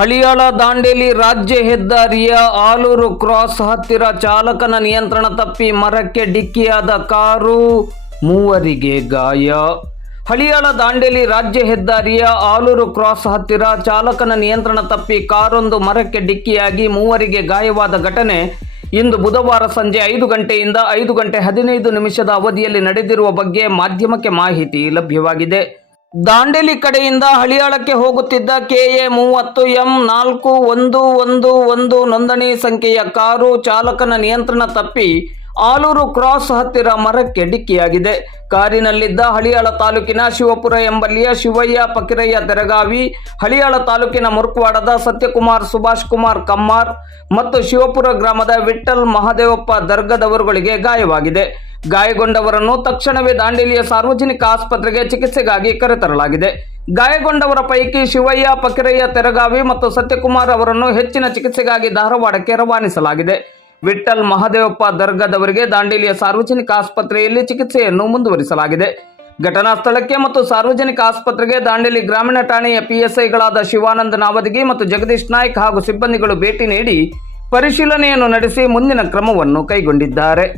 ಹಳಿಯಾಳ ದಾಂಡೇಲಿ ರಾಜ್ಯ ಹೆದ್ದಾರಿಯ ಆಲೂರು ಕ್ರಾಸ್ ಹತ್ತಿರ ಚಾಲಕನ ನಿಯಂತ್ರಣ ತಪ್ಪಿ ಮರಕ್ಕೆ ಡಿಕ್ಕಿಯಾದ ಕಾರು, ಮೂವರಿಗೆ ಗಾಯ. ಹಳಿಯಾಳ ದಾಂಡೇಲಿ ರಾಜ್ಯ ಹೆದ್ದಾರಿಯ ಆಲೂರು ಕ್ರಾಸ್ ಹತ್ತಿರ ಚಾಲಕನ ನಿಯಂತ್ರಣ ತಪ್ಪಿ ಕಾರೊಂದು ಮರಕ್ಕೆ ಡಿಕ್ಕಿಯಾಗಿ ಮೂವರಿಗೆ ಗಾಯವಾದ ಘಟನೆ ಇಂದು ಬುಧವಾರ ಸಂಜೆ 5 ಗಂಟೆಯಿಂದ 5 ಗಂಟೆ 15 ನಿಮಿಷದ ಅವಧಿಯಲ್ಲಿ ನಡೆದಿರುವ ಬಗ್ಗೆ ಮಾಧ್ಯಮಕ್ಕೆ ಮಾಹಿತಿ ಲಭ್ಯವಾಗಿದೆ. ದಾಂಡೇಲಿ ಕಡೆಯಿಂದ ಹಳಿಯಾಳಕ್ಕೆ ಹೋಗುತ್ತಿದ್ದ KA 30 M 4111 ನೋಂದಣಿ ಸಂಖ್ಯೆಯ ಕಾರು ಚಾಲಕನ ನಿಯಂತ್ರಣ ತಪ್ಪಿ ಆಲೂರು ಕ್ರಾಸ್ ಹತ್ತಿರ ಮರಕ್ಕೆ ಡಿಕ್ಕಿಯಾಗಿದೆ. ಕಾರಿನಲ್ಲಿದ್ದ ಹಳಿಯಾಳ ತಾಲೂಕಿನ ಶಿವಪುರ ಎಂಬಲ್ಲಿಯ ಶಿವಯ್ಯ ಪಕಿರಯ್ಯ ತೆರಗಾವಿ, ಹಳಿಯಾಳ ತಾಲೂಕಿನ ಮುರ್ಕವಾಡದ ಸತ್ಯಕುಮಾರ್ ಸುಭಾಷ್ ಕುಮಾರ್ ಕಮ್ಮಾರ್ ಮತ್ತು ಶಿವಪುರ ಗ್ರಾಮದ ವಿಠ್ಠಲ್ ಮಹದೇವಪ್ಪ ದರ್ಗದವರುಗಳಿಗೆ ಗಾಯವಾಗಿದೆ. ಗಾಯಗೊಂಡವರನ್ನು ತಕ್ಷಣವೇ ದಾಂಡೇಲಿಯ ಸಾರ್ವಜನಿಕ ಆಸ್ಪತ್ರೆಗೆ ಚಿಕಿತ್ಸೆಗಾಗಿ ಕರೆತರಲಾಗಿದೆ. ಗಾಯಗೊಂಡವರ ಪೈಕಿ ಶಿವಯ್ಯ ಪಕಿರಯ್ಯ ತೆರಗಾವಿ ಮತ್ತು ಸತ್ಯಕುಮಾರ್ ಅವರನ್ನು ಹೆಚ್ಚಿನ ಚಿಕಿತ್ಸೆಗಾಗಿ ಧಾರವಾಡಕ್ಕೆ ರವಾನಿಸಲಾಗಿದೆ. ವಿಠ್ಠಲ್ ಮಹದೇವಪ್ಪ ದರ್ಗದವರಿಗೆ ದಾಂಡೇಲಿಯ ಸಾರ್ವಜನಿಕ ಆಸ್ಪತ್ರೆಯಲ್ಲಿ ಚಿಕಿತ್ಸೆಯನ್ನು ಮುಂದುವರಿಸಲಾಗಿದೆ. ಘಟನಾ ಸ್ಥಳಕ್ಕೆ ಮತ್ತು ಸಾರ್ವಜನಿಕ ಆಸ್ಪತ್ರೆಗೆ ದಾಂಡೇಲಿ ಗ್ರಾಮೀಣ ಠಾಣೆಯ PSIಗಳಾದ ಶಿವಾನಂದ ನಾವದಗಿ ಮತ್ತು ಜಗದೀಶ್ ನಾಯ್ಕ್ ಹಾಗೂ ಸಿಬ್ಬಂದಿಗಳು ಭೇಟಿ ನೀಡಿ ಪರಿಶೀಲನೆಯನ್ನು ನಡೆಸಿ ಮುಂದಿನ ಕ್ರಮವನ್ನು ಕೈಗೊಂಡಿದ್ದಾರೆ.